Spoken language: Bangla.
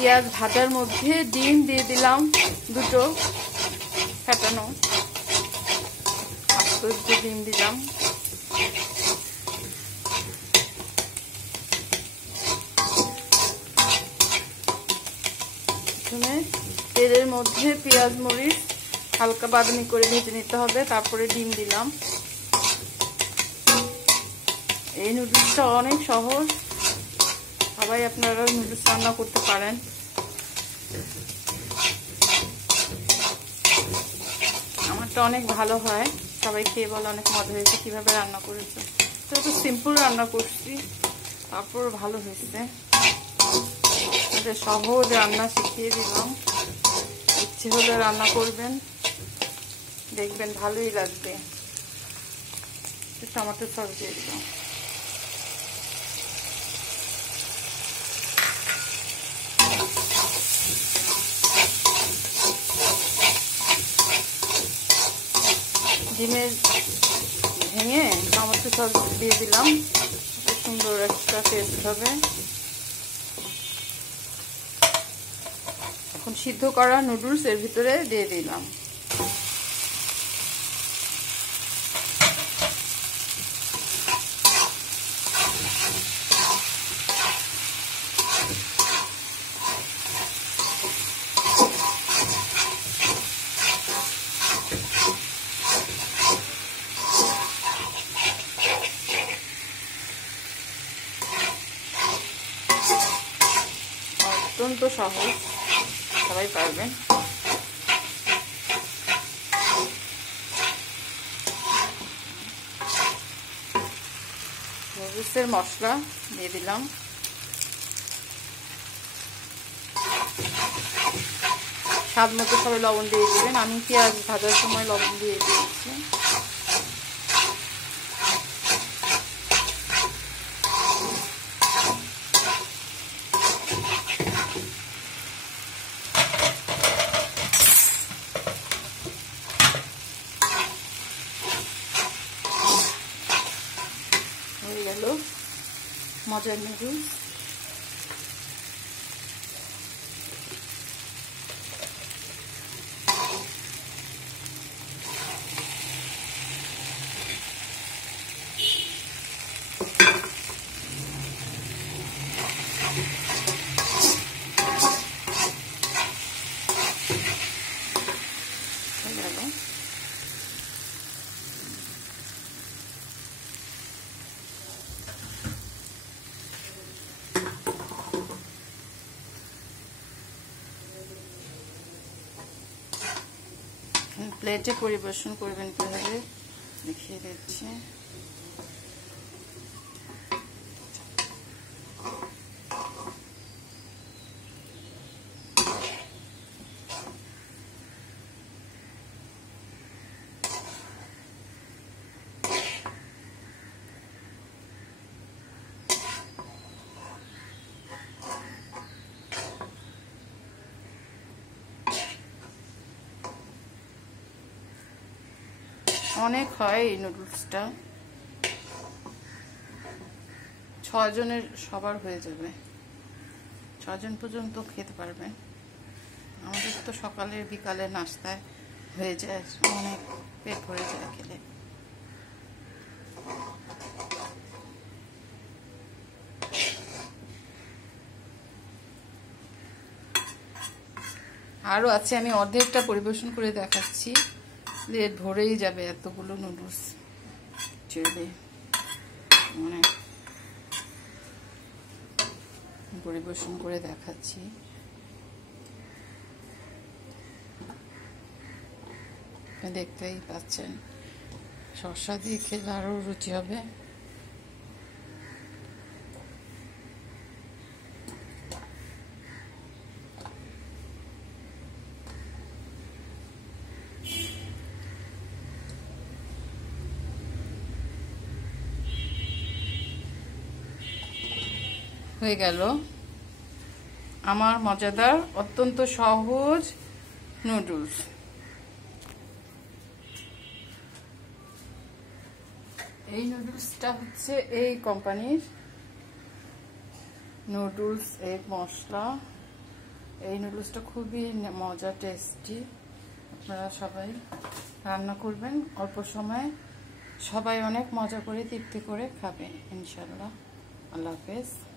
পেঁয়াজ ভাজার মধ্যে ডিম দিয়ে দিলাম, দুটো ফাটানো, দুটো ডিম দিলাম। প্রথমে তেলের মধ্যে পেঁয়াজ মরিচ হালকা বাদামি করে ভেজে নিতে হবে, তারপরে ডিম দিলাম। এই নুডলসটা অনেক সহজ, সবাই আপনারা নুডলস রান্না করতে পারেন। আমারটা অনেক ভালো হয়, সবাই খেয়ে বলে অনেক মজা হয়েছে, কিভাবে রান্না করেছে। তো একটু সিম্পল রান্না করছি, তারপর ভালো হয়েছে। সহজ রান্না শিখিয়ে দিলাম, ইচ্ছে হলে রান্না করবেন, দেখবেন ভালোই লাগবে। টমেটো সস দিয়ে দিলাম। ডিমের ভেঙে টমেটো সস দিয়ে দিলাম, সুন্দর একটা টেস্ট হবে। এখন সিদ্ধ করা নুডলস এর ভিতরে দিয়ে দিলাম। অত্যন্ত সহজ, সবাই পারবেন। নুডলসের মশলা দিয়ে দিলাম, স্বাদ মতো সবাই লবণ দিয়ে দিবেন। আমি পেঁয়াজ ভাজার সময় লবণ দিয়ে দিয়েছি। হয়ে গেল মজার নুডলস। প্লেটে পরিবেশন করবেন কিভাবে দেখিয়ে দিচ্ছি। অনেক হয় এই নুডলসটা, 6 জনের সবার হয়ে যাবে, 6 জন পর্যন্ত খেতে পারবেন। আমাদের তো সকালের বিকালে নাস্তায় হয়ে যায়, অনেক পেট ভরে যায় খেলে। আরও আছে, আমি অর্ধেকটা পরিবেশন করে দেখাচ্ছি। পেট ভরেই যাবে এতগুলো নুডলস চলে। মানে পরিবেশন করে দেখাচ্ছি। দেখতেই পাচ্ছেন, শসা দিয়ে খেলে আরও রুচি হবে। হয়ে গেল আমার মজাদার অত্যন্ত সহজ নুডলস। এই নুডলসটা হচ্ছে এই কোম্পানির নুডলস এগ মশলা, এই নুডলসটা খুবই মজা, টেস্টি। আপনারা সবাই রান্না করবেন অল্প সময়ে, সবাই অনেক মজা করে তৃপ্তি করে খাবে ইনশাল্লাহ। আল্লাহ হাফেজ।